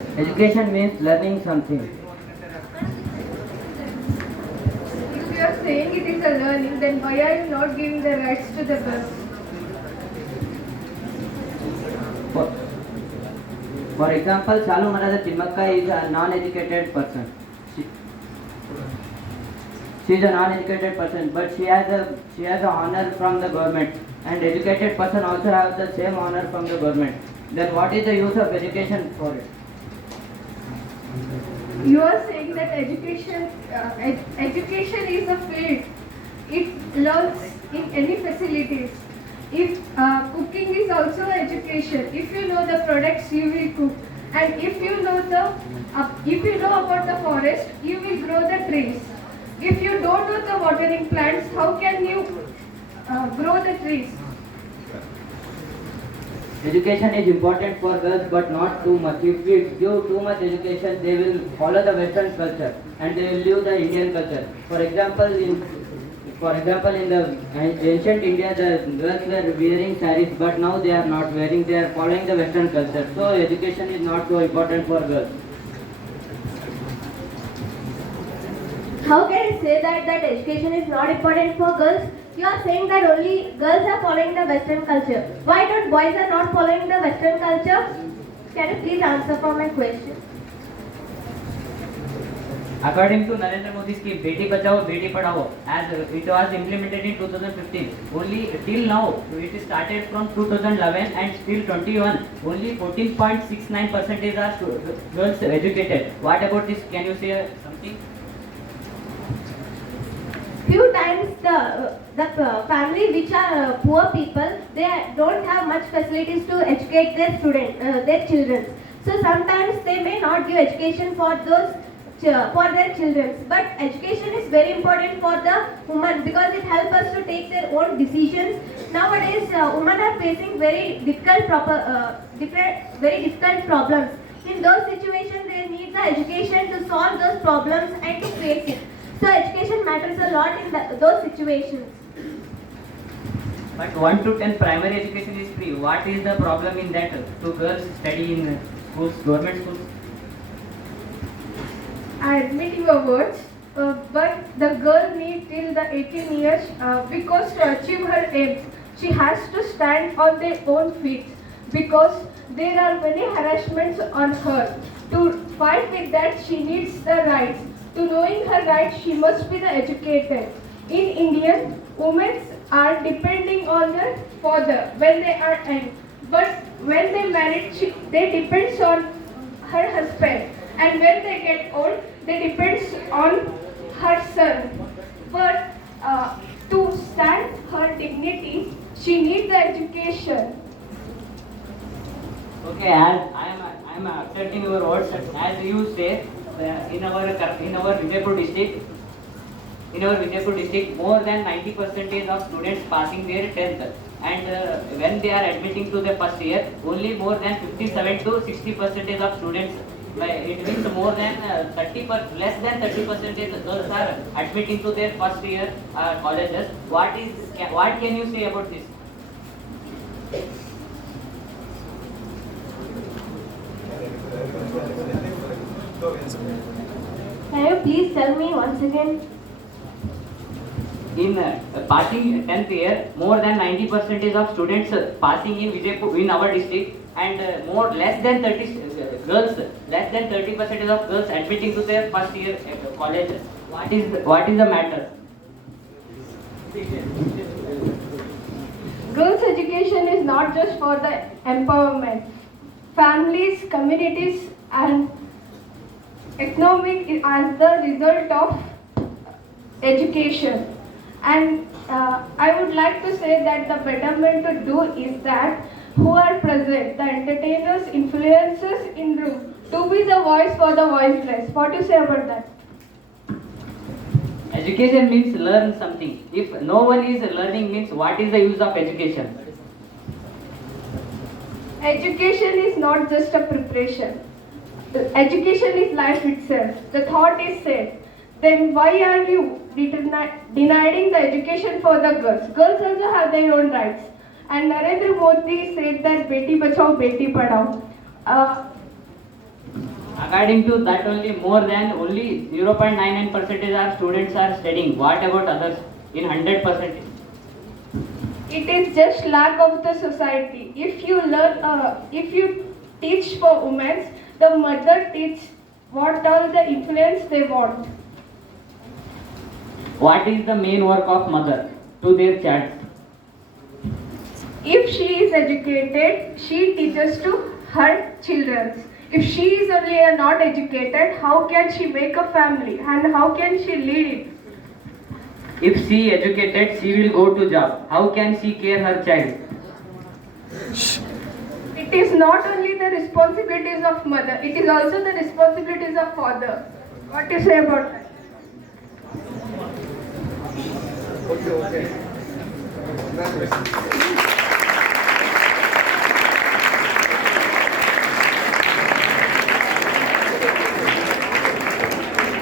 Education means learning something. If you are saying it is a learning, then why are you not giving the rights to the girls? For, for example, Shalu Marada Timmakka is a non-educated person. She, she is a non-educated person, but she has a honor from the government, and educated person also have the same honor from the government. Then what is the use of education for it? You are saying that education is a field. It learns in any facilities. If cooking is also education, if you know the products you will cook, and if you know about the forest, you will grow the trees. If you don't know the watering plants, how can you grow the trees? Education is important for girls, but not too much. If we give too much education, they will follow the Western culture and they will leave the Indian culture. For example, in the ancient India, the girls were wearing saris, but now they are not wearing. They are following the Western culture. So education is not so important for girls. How can you say that education is not important for girls? You are saying that only girls are following the Western culture. Why don't boys are not following the Western culture? Can you please answer for my question? According to Narendra Modi's scheme, Beti Bachao, Beti Padhao, as it was implemented in 2015, only till now it started from 2011 and still 21, only 14.69% are girls educated. What about this? Can you say something? Few times the family which are poor people, they don't have much facilities to educate their children. So sometimes they may not give education for for their children. But education is very important for the women because it helps us to take their own decisions. Nowadays, women are facing very difficult problems. In those situations, they need the education to solve those problems and to face it. So education matters a lot in those situations. But 1 to 10 primary education is free. What is the problem in that to girls study in schools, government schools? I admit your words, but the girl needs till the 18 years because to achieve her aims, she has to stand on their own feet because there are many harassments on her. To fight with that, she needs the rights. To knowing her rights, she must be the educated. In India, women are depending on their father when they are young, but when they marry, they depends on her husband, and when they get old, they depends on her son. But to stand her dignity, she needs the education. Okay, as I am accepting your words, as you say, in our Vijaypur district, more than 90% of students passing their 10th, and when they are admitting to the first year, only more than 57 to 60% of students. It means more than less than 30% girls are admitting to their first year colleges. What can you say about this? Can you please tell me once again? In passing 10th year, more than 90% of students passing in Vijaypur in our district, and more less than 30% of girls admitting to their first year college. What is the matter? Girls' education is not just for the empowerment. Families, communities, and economic are the result of education. And I would like to say that the betterment to do is that who are present, the entertainers, influencers in room, to be the voice for the voiceless. What do you say about that? Education means learn something. If no one is learning, means what is the use of education? Education is not just a preparation. Education is life itself. The thought is said. Then why are you denying the education for the girls? Girls also have their own rights. And Narendra Modi said that Beti Bachao, Beti Padhao. According to that only more than only 0.99% are students are studying. What about others in 100%? It is just lack of the society. If you teach for women, the mother teach what all the influence they want. What is the main work of mother to their child? If she is educated, she teaches to her children. If she is only not educated, how can she make a family and how can she lead it? If she educated, she will go to job. How can she care her child? It is not only the responsibilities of mother, it is also the responsibilities of father. What do you say about that? Okay.